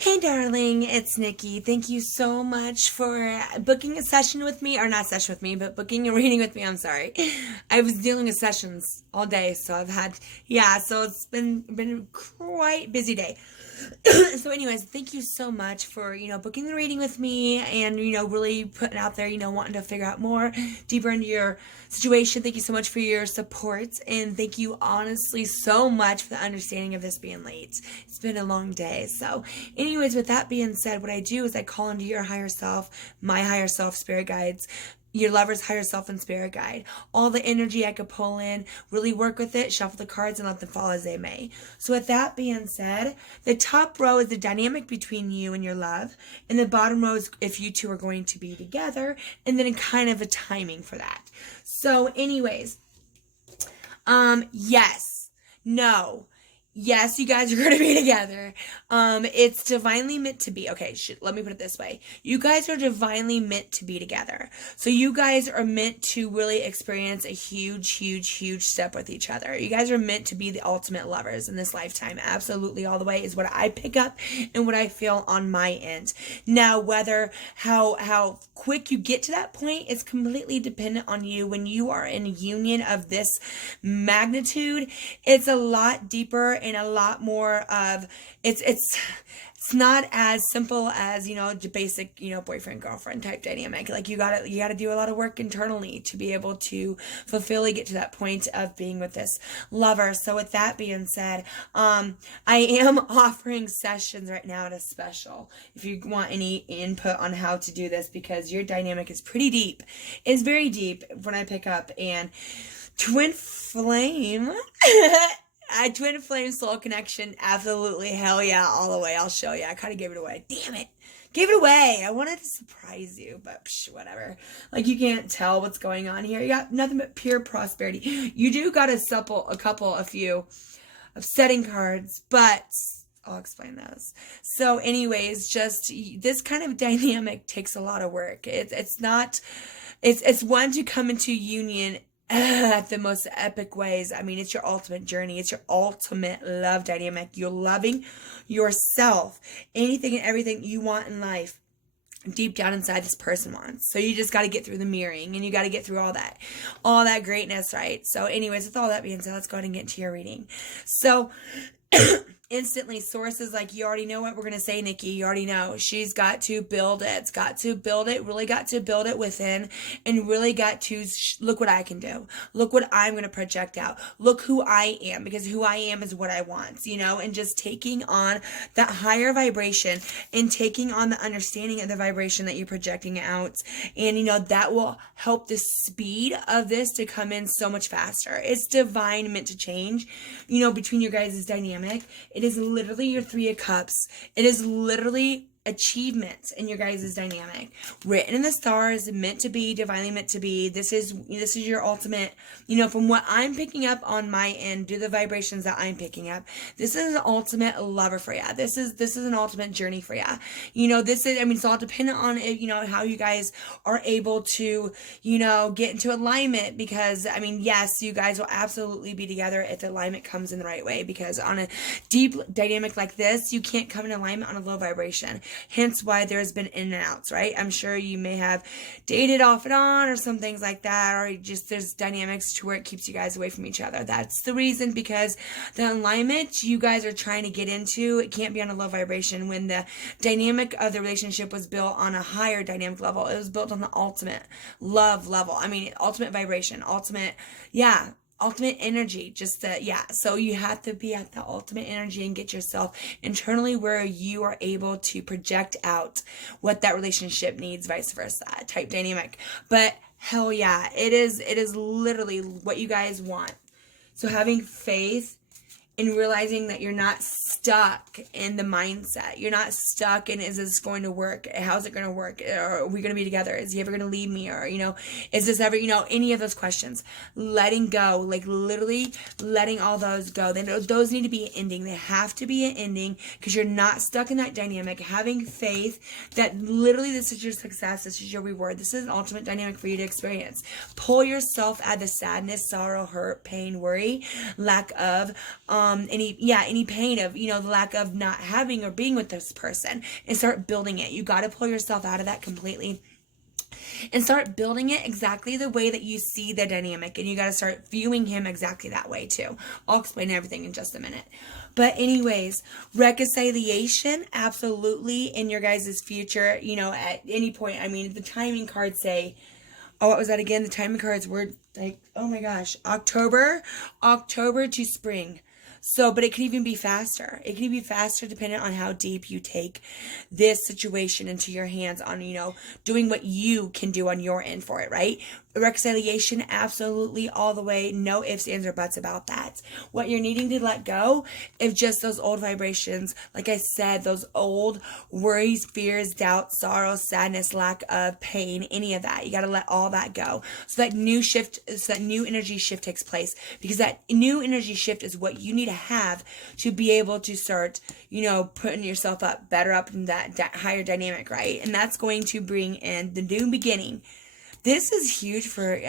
Hey darling, it's Nikki. Thank you so much for booking a session with me, or not session with me, but booking a reading with me. I'm sorry. I was dealing with sessions all day, so I've had so it's been quite busy day. So anyways, thank you so much for, booking the reading with me and, really putting out there, wanting to figure out more deeper into your situation. Thank you so much for your support. And thank you honestly so much for the understanding of this being late. It's been a long day. So anyways, with that being said, what I do is I call into your higher self, my higher self, spirit guides, your lover's higher self and spirit guide. All the energy I could pull in, really work with it, shuffle the cards, and let them fall as they may. So with that being said, the top row is the dynamic between you and your love, and the bottom row is if you two are going to be together, and then kind of a timing for that. So anyways, yes, no, yes, you guys are going to be together. It's divinely meant to be. Okay, let me put it this way. You guys are divinely meant to be together. So you guys are meant to really experience a huge, huge, huge step with each other. You guys are meant to be the ultimate lovers in this lifetime. Absolutely, all the way is what I pick up and what I feel on my end. Now, whether how quick you get to that point is completely dependent on you. When you are in a union of this magnitude, it's a lot deeper and a lot more of it's not as simple as basic boyfriend girlfriend type dynamic. Like you gotta do a lot of work internally to be able to fully get to that point of being with this lover. So with that being said, I am offering sessions right now at a special if you want any input on how to do this, because your dynamic is pretty deep. It's very deep when I pick up. And twin flame twin flame soul connection, absolutely, hell yeah, all the way. I'll show you. I kind of gave it away. Damn it. Gave it away. I wanted to surprise you, but whatever. Like, you can't tell what's going on here. You got nothing but pure prosperity. You do got a few of setting cards, but I'll explain those. So anyways, just this kind of dynamic takes a lot of work. It's one to come into union the most epic ways. I mean, it's your ultimate journey. It's your ultimate love dynamic. You're loving yourself. Anything and everything you want in life, deep down inside, this person wants. So you just got to get through the mirroring, and you got to get through all that greatness, right? So anyways, with all that being said, let's go ahead and get into your reading. So instantly, sources like, you already know what we're going to say, Nikki. You already know. She's got to build it. It's got to build it. Really got to build it within, and really got to look what I can do. Look what I'm going to project out. Look who I am, because who I am is what I want, and just taking on that higher vibration and taking on the understanding of the vibration that you're projecting out. And, that will help the speed of this to come in so much faster. It's divine, meant to change, between your guys' dynamic. It is literally your Three of Cups. It is literally achievements in your guys' dynamic. Written in the stars, meant to be, divinely meant to be. This is your ultimate, from what I'm picking up on my end, do the vibrations that I'm picking up. This is an ultimate lover for you. This is an ultimate journey for you. It's all dependent on, how you guys are able to, get into alignment, because, yes, you guys will absolutely be together if the alignment comes in the right way, because on a deep dynamic like this, you can't come in alignment on a low vibration. Hence why there's been in and outs, right? I'm sure you may have dated off and on or some things like that, or just there's dynamics to where it keeps you guys away from each other. That's the reason, because the alignment you guys are trying to get into, it can't be on a low vibration when the dynamic of the relationship was built on a higher dynamic level. It was built on the ultimate love level. Ultimate vibration, ultimate energy, so you have to be at the ultimate energy and get yourself internally where you are able to project out what that relationship needs, vice versa type dynamic. But hell yeah, it is literally what you guys want. So having faith in realizing that you're not stuck in the mindset. You're not stuck in, is this going to work? How's it going to work? Or are we going to be together? Is he ever going to leave me? Or, is this ever, any of those questions. Letting go, like literally letting all those go. Then those need to be an ending. They have to be an ending, because you're not stuck in that dynamic. Having faith that literally this is your success. This is your reward. This is an ultimate dynamic for you to experience. Pull yourself out of the sadness, sorrow, hurt, pain, worry, lack of, any pain of, the lack of not having or being with this person, and start building it. You got to pull yourself out of that completely and start building it exactly the way that you see the dynamic, and you got to start viewing him exactly that way too. I'll explain everything in just a minute. But anyways, reconciliation, absolutely, in your guys' future, at any point. I mean, the timing cards say, oh, what was that again? The timing cards were like, oh my gosh, October to spring. So, but it could even be faster. It could be faster depending on how deep you take this situation into your hands on, doing what you can do on your end for it, right? Reconciliation, absolutely, all the way. No ifs, ands, or buts about that. What you're needing to let go is just those old vibrations. Like I said, those old worries, fears, doubts, sorrow, sadness, lack of pain, any of that. You got to let all that go. So that new energy shift takes place, because that new energy shift is what you need to have to be able to start, putting yourself up, better up in that higher dynamic, right? And that's going to bring in the new beginning. This is huge for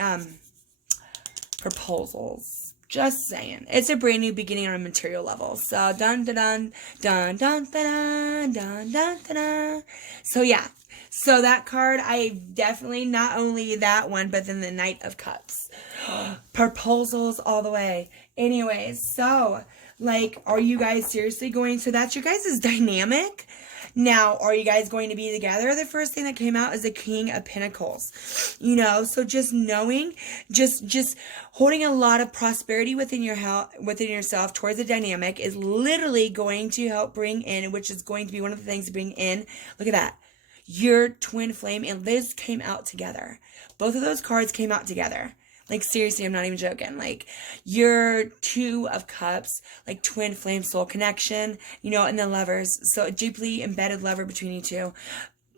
proposals. Just saying. It's a brand new beginning on a material level. So, dun dun dun dun dun dun dun dun dun. So, yeah. So, that card, I definitely, not only that one, but then the Knight of Cups. Proposals all the way. Anyways, so, are you guys seriously going? So, that's your guys' dynamic. Now, are you guys going to be together? The first thing that came out is the King of Pentacles. So just knowing, just holding a lot of prosperity within yourself towards the dynamic is literally going to help bring in, which is going to be one of the things to bring in. Look at that. Your twin flame and Liz came out together. Both of those cards came out together. Seriously, I'm not even joking. Your Two of Cups, twin flame soul connection, and the Lovers. So a deeply embedded lover between you two.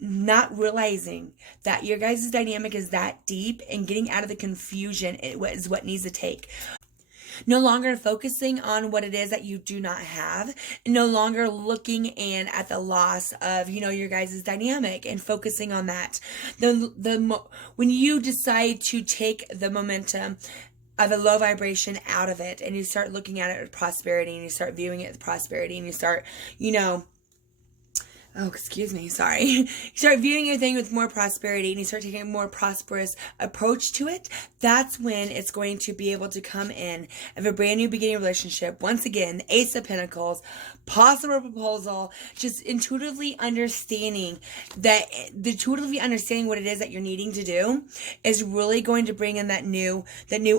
Not realizing that your guys' dynamic is that deep, and getting out of the confusion is what needs to take. No longer focusing on what it is that you do not have, and no longer looking in at the loss of, your guys' dynamic and focusing on that. When you decide to take the momentum of a low vibration out of it, and you start looking at it with prosperity, and you start viewing it with prosperity, and you start, oh, excuse me, sorry. You start viewing everything with more prosperity, and you start taking a more prosperous approach to it. That's when it's going to be able to come in of a brand new beginning relationship. Once again, Ace of Pentacles, possible proposal, just intuitively understanding what it is that you're needing to do is really going to bring in that new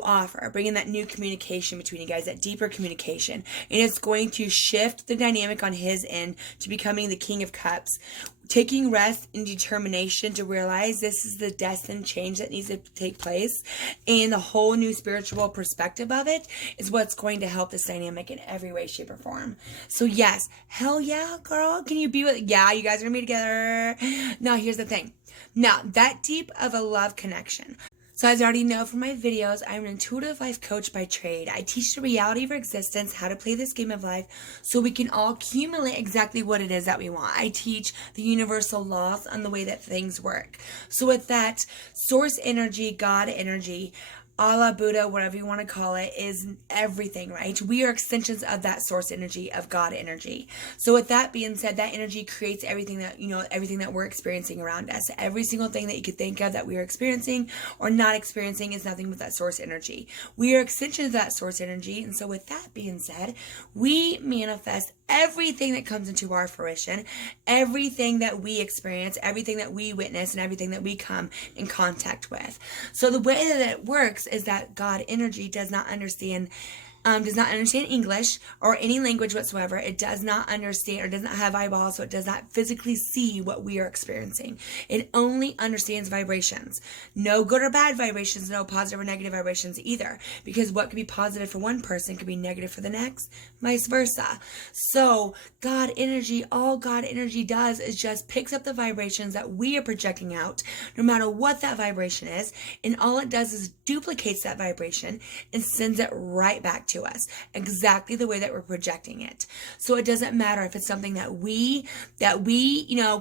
offer, bring in that new communication between you guys, that deeper communication. And it's going to shift the dynamic on his end to becoming the King of Cups, taking rest and determination to realize this is the destined change that needs to take place, and the whole new spiritual perspective of it is what's going to help this dynamic in every way, shape, or form. So yes, hell yeah, girl, can you be with? Yeah, you guys are gonna be together. Now here's the thing. Now that deep of a love connection. So as you already know from my videos, I'm an intuitive life coach by trade. I teach the reality of our existence, how to play this game of life so we can all accumulate exactly what it is that we want. I teach the universal laws on the way that things work. So with that, source energy, God energy, Allah, Buddha, whatever you want to call it, is everything, right? We are extensions of that source energy, of God energy. So with that being said, that energy creates everything that, everything that we're experiencing around us. Every single thing that you could think of that we are experiencing or not experiencing is nothing but that source energy. We are extensions of that source energy. And so with that being said, we manifest everything that comes into our fruition, everything that we experience, everything that we witness, and everything that we come in contact with. So the way that it works is that God energy does not understand English or any language whatsoever. It does not understand or does not have eyeballs, so it does not physically see what we are experiencing. It only understands vibrations. No good or bad vibrations, no positive or negative vibrations either. Because what could be positive for one person could be negative for the next, vice versa. So God energy, all God energy does is just picks up the vibrations that we are projecting out, no matter what that vibration is, and all it does is duplicates that vibration and sends it right back to us exactly the way that we're projecting it. So it doesn't matter if it's something that we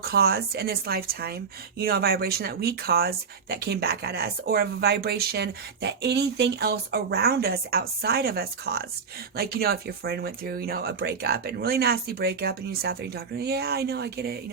caused in this lifetime, a vibration that we caused that came back at us, or a vibration that anything else around us outside of us caused. Like, if your friend went through, a breakup, and really nasty breakup, and you sat there and talked to them, yeah, I know, I get it,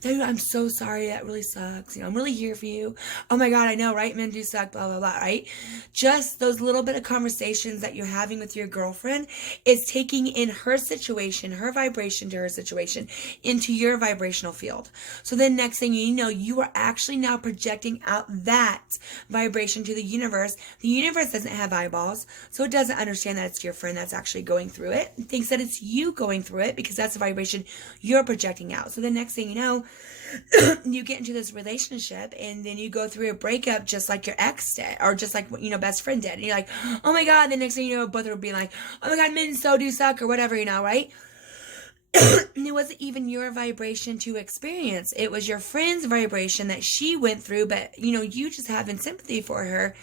dude, I'm so sorry, that really sucks, I'm really here for you. Oh my God, I know, right? Men do suck, blah, blah, blah, right? Just those little bit of conversations that you're having with your girlfriend is taking in her situation, her vibration to her situation, into your vibrational field. So then next thing you know, you are actually now projecting out that vibration to the universe. The universe doesn't have eyeballs, so it doesn't understand that it's your friend that's actually going through it. It thinks that it's you going through it because that's the vibration you're projecting out. So the next thing you know, you get into this relationship, and then you go through a breakup just like your ex did, or just like, best friend did. And you're like, oh my God. The next thing you know, both will be like, oh my God, men so do suck, or whatever, right? And it wasn't even your vibration to experience. It was your friend's vibration that she went through, but, you just having sympathy for her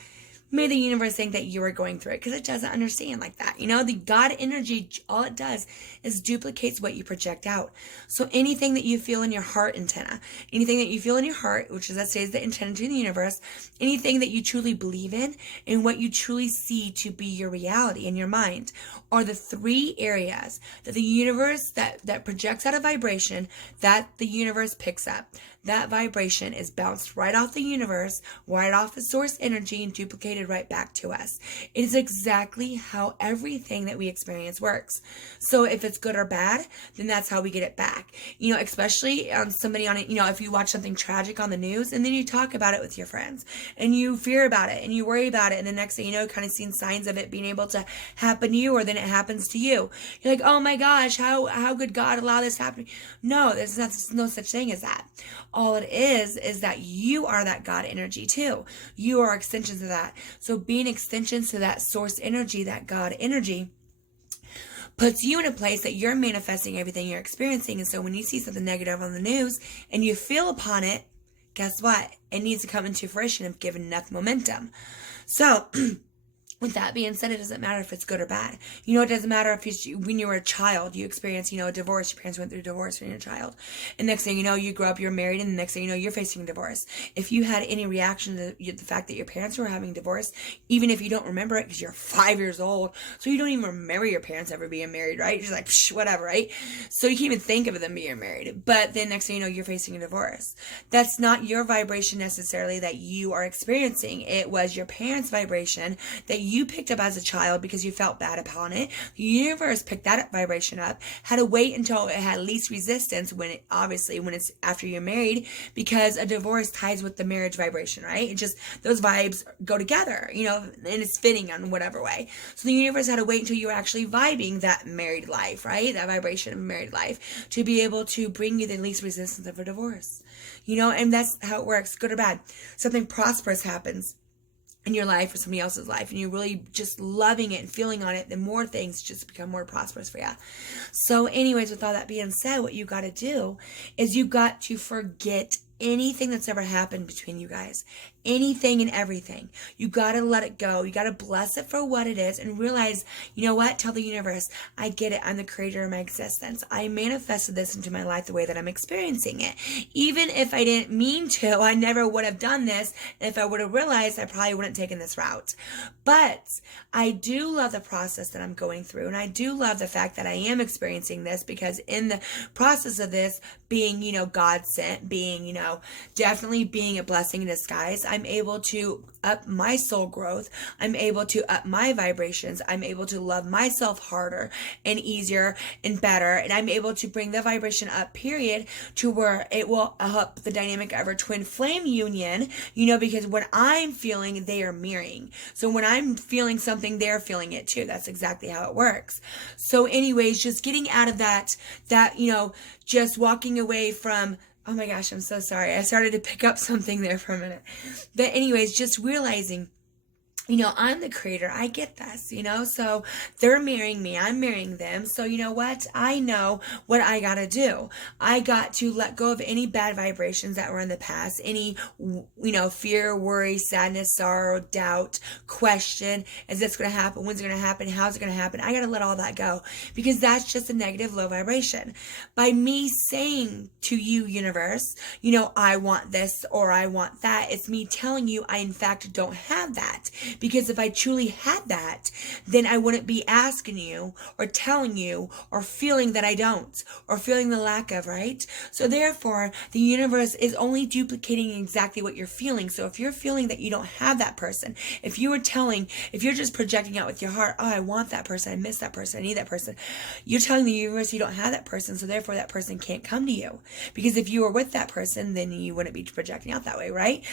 made the universe think that you were going through it, because it doesn't understand like that. The God energy, all it does is duplicates what you project out. So anything that you feel in your heart antenna, anything that you feel in your heart, which is that says the antenna to the universe, anything that you truly believe in and what you truly see to be your reality in your mind, are the three areas that the universe that projects out a vibration that the universe picks up. That vibration is bounced right off the universe, right off the source energy, and duplicated right back to us. It is exactly how everything that we experience works. So if it's good or bad, then that's how we get it back. Especially somebody on it, if you watch something tragic on the news and then you talk about it with your friends and you fear about it and you worry about it, and the next thing you know, kind of seeing signs of it being able to happen to you, or then it happens to you. You're like, oh my gosh, how could God allow this to happen? No, there's no such thing as that. All it is that you are that God energy too. You are extensions of that. So being extensions to that source energy, that God energy, puts you in a place that you're manifesting everything you're experiencing. And so when you see something negative on the news and you feel upon it, guess what? It needs to come into fruition if given enough momentum. So with that being said, it doesn't matter if it's good or bad. It doesn't matter if when you were a child, you experienced, a divorce. Your parents went through a divorce when you were a child. And next thing you know, you grow up, you're married, and the next thing you know, you're facing a divorce. If you had any reaction to the fact that your parents were having divorce, even if you don't remember it because you're 5 years old, so you don't even remember your parents ever being married, right? You're just like, psh, whatever, right? So you can't even think of them being married. But then next thing you know, you're facing a divorce. That's not your vibration necessarily that you are experiencing. It was your parents' vibration that you picked up as a child because you felt bad upon it. The universe picked that vibration up, had to wait until it had least resistance when it's after you're married, because a divorce ties with the marriage vibration, right? It just, those vibes go together, and it's fitting on whatever way. So the universe had to wait until you were actually vibing that married life, right? That vibration of married life, to be able to bring you the least resistance of a divorce, and that's how it works, good or bad. Something prosperous happens in your life or somebody else's life, and you're really just loving it and feeling on it, the more things just become more prosperous for you. So anyways, with all that being said, what you got to do is you got to forget anything that's ever happened between you guys. Anything and everything. You got to let it go. You got to bless it for what it is and realize, you know what? Tell the universe, I get it. I'm the creator of my existence. I manifested this into my life the way that I'm experiencing it. Even if I didn't mean to, I never would have done this. And if I would have realized, I probably wouldn't have taken this route. But I do love the process that I'm going through. And I do love the fact that I am experiencing this, because in the process of this being, God sent, being, definitely being a blessing in disguise, I'm able to up my soul growth. I'm able to up my vibrations. I'm able to love myself harder and easier and better. And I'm able to bring the vibration up, period, to where it will up the dynamic of our twin flame union, because when I'm feeling, they are mirroring. So when I'm feeling something, they're feeling it too. That's exactly how it works. So anyways, just getting out of that, just walking away from, oh my gosh, I'm so sorry. I started to pick up something there for a minute. But anyways, just realizing I'm the creator. I get this. So they're marrying me. I'm marrying them. So you know what? I know what I got to do. I got to let go of any bad vibrations that were in the past, any, fear, worry, sadness, sorrow, doubt, question. Is this going to happen? When's it going to happen? How's it going to happen? I got to let all that go because that's just a negative, low vibration. By me saying to you, universe, I want this or I want that, it's me telling you I, in fact, don't have that. Because if I truly had that, then I wouldn't be asking you or telling you or feeling that I don't or feeling the lack of, right? So therefore, the universe is only duplicating exactly what you're feeling. So if you're feeling that you don't have that person, if you're just projecting out with your heart, oh, I want that person, I miss that person, I need that person, you're telling the universe you don't have that person, so therefore that person can't come to you. Because if you were with that person, then you wouldn't be projecting out that way, right?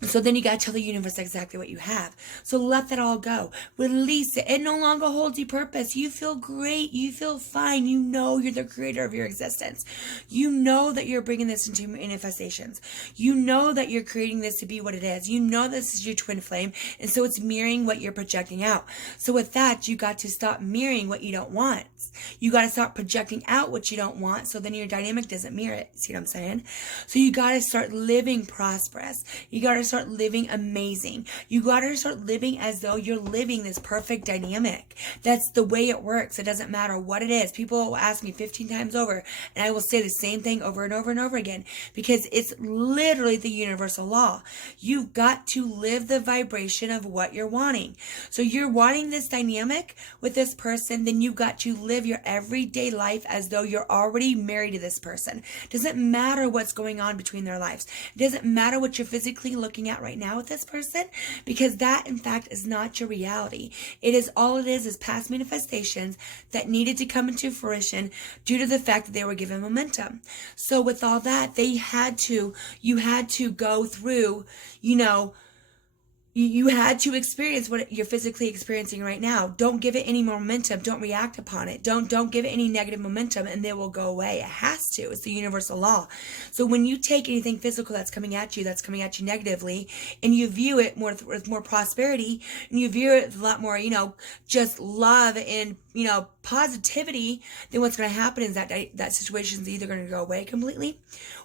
So then you got to tell the universe exactly what you have. So let that all go. Release it. It no longer holds you purpose. You feel great. You feel fine. You know you're the creator of your existence. You know that you're bringing this into manifestations. You know that you're creating this to be what it is. You know this is your twin flame. And so it's mirroring what you're projecting out. So with that, you got to stop mirroring what you don't want. You got to start projecting out what you don't want. So then your dynamic doesn't mirror it. See what I'm saying? So you got to start living prosperous. You got to start living amazing. You got to start living as though you're living this perfect dynamic. That's the way it works. It doesn't matter what it is. People will ask me 15 times over, and I will say the same thing over and over and over again because it's literally the universal law. You've got to live the vibration of what you're wanting. So you're wanting this dynamic with this person, then you've got to live your everyday life as though you're already married to this person. It doesn't matter what's going on between their lives. It doesn't matter what you're physically looking at right now with this person, because that in fact is not your reality. It is past manifestations that needed to come into fruition due to the fact that they were given momentum. So with all that, you had to go through, you had to experience what you're physically experiencing right now. Don't give it any momentum. Don't react upon it. Don't give it any negative momentum, and they will go away. It has to. It's the universal law. So when you take anything physical that's coming at you negatively, and you view it with more prosperity, and you view it with a lot more, just love and positivity, then what's going to happen is that situation is either going to go away completely,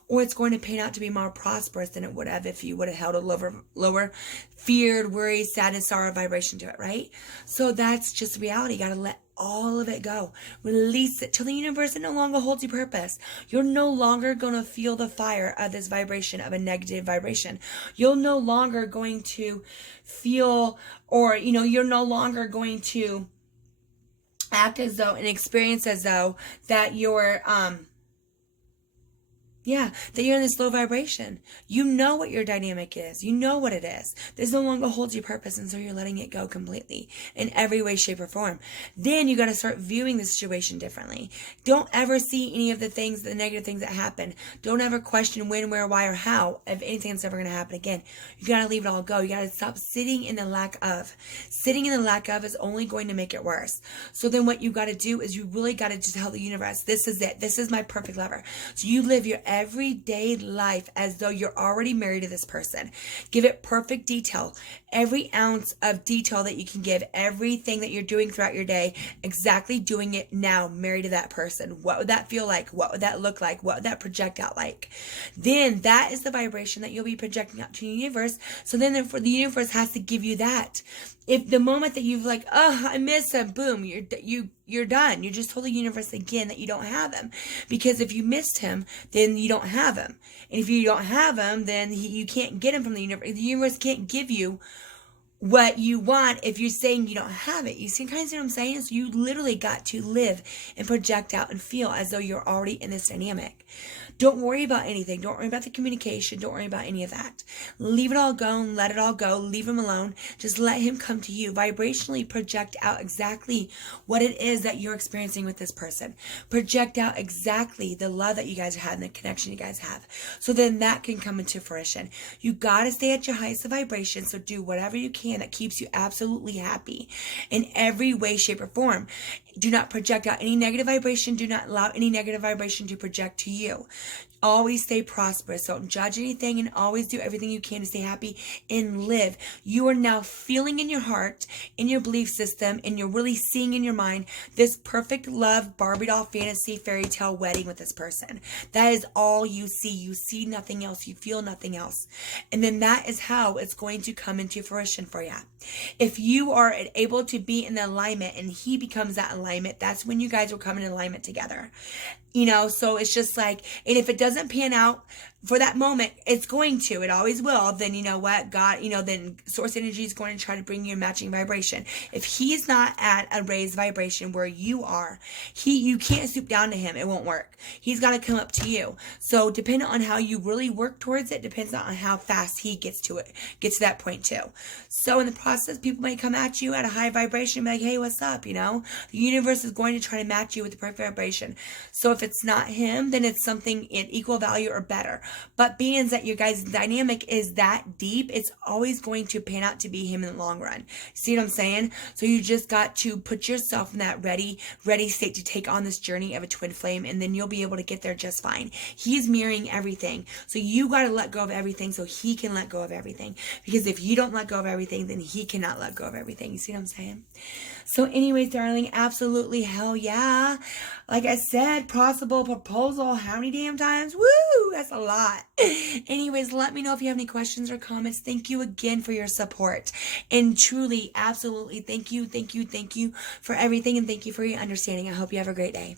or it's going to pan out to be more prosperous than it would have if you would have held a lower feared, worry, sadness, sorrow vibration to it, right? So that's just reality. You got to let all of it go. Release it. Tell the universe it no longer holds you purpose. You're no longer going to feel the fire of this vibration, of a negative vibration. You're no longer going to feel, or, you're no longer going to act as though and experience as though that you're, that you're in this low vibration. You know what your dynamic is. You know what it is. This no longer holds your purpose, and so you're letting it go completely in every way, shape, or form. Then you got to start viewing the situation differently. Don't ever see any of the negative things that happen. Don't ever question when, where, why, or how if anything that's ever going to happen again. You got to leave it all go. You got to stop sitting in the lack of. Sitting in the lack of is only going to make it worse. So then what you got to do is you really got to just tell the universe, this is it. This is my perfect lover. So you live your everyday life as though you're already married to this person. Give it perfect detail. Every ounce of detail that you can give, everything that you're doing throughout your day, exactly doing it now, married to that person. What would that feel like? What would that look like? What would that project out like? Then that is the vibration that you'll be projecting out to the universe. So then the universe has to give you that. If the moment that you've like, oh, I miss him, boom, you're done. You just told the universe again that you don't have him. Because if you missed him, then you don't have him. And if you don't have him, then you can't get him from the universe. The universe can't give you what you want if you're saying you don't have it. You see kind of what I'm saying? So you literally got to live and project out and feel as though you're already in this dynamic. Don't worry about anything. Don't worry about the communication. Don't worry about any of that. Leave it all go and let it all go. Leave him alone. Just let him come to you. Vibrationally project out exactly what it is that you're experiencing with this person. Project out exactly the love that you guys have and the connection you guys have. So then that can come into fruition. You got to stay at your highest vibration. So do whatever you can that keeps you absolutely happy in every way, shape, or form. Do not project out any negative vibration. Do not allow any negative vibration to project to you. you. Always stay prosperous. Don't judge anything and always do everything you can to stay happy and live. You are now feeling in your heart, in your belief system, and you're really seeing in your mind this perfect love Barbie doll fantasy fairy tale wedding with this person. That is all you see. You see nothing else. You feel nothing else. And then that is how it's going to come into fruition for you. If you are able to be in the alignment and he becomes that alignment, that's when you guys will come in alignment together. So it's just like, and if it doesn't pan out for that moment, it's going to, it always will, then you know what, God, then source energy is going to try to bring you a matching vibration. If he's not at a raised vibration where you are, you can't stoop down to him. It won't work. He's got to come up to you. So depending on how you really work towards it, depends on how fast he gets to that point too. So in the process, people may come at you at a high vibration and be like, hey, what's up? The universe is going to try to match you with the perfect vibration. So if it's not him, then it's something in equal value or better. But being that your guys' dynamic is that deep, it's always going to pan out to be him in the long run. See what I'm saying? So you just got to put yourself in that ready state to take on this journey of a twin flame, and then you'll be able to get there just fine. He's mirroring everything. So you got to let go of everything so he can let go of everything. Because if you don't let go of everything, then he cannot let go of everything. You see what I'm saying? So anyways, darling, absolutely hell yeah. Like I said, possible proposal how many damn times? Woo! That's a lot. Anyways, let me know if you have any questions or comments. Thank you again for your support. And truly, absolutely, thank you for everything, and thank you for your understanding. I hope you have a great day.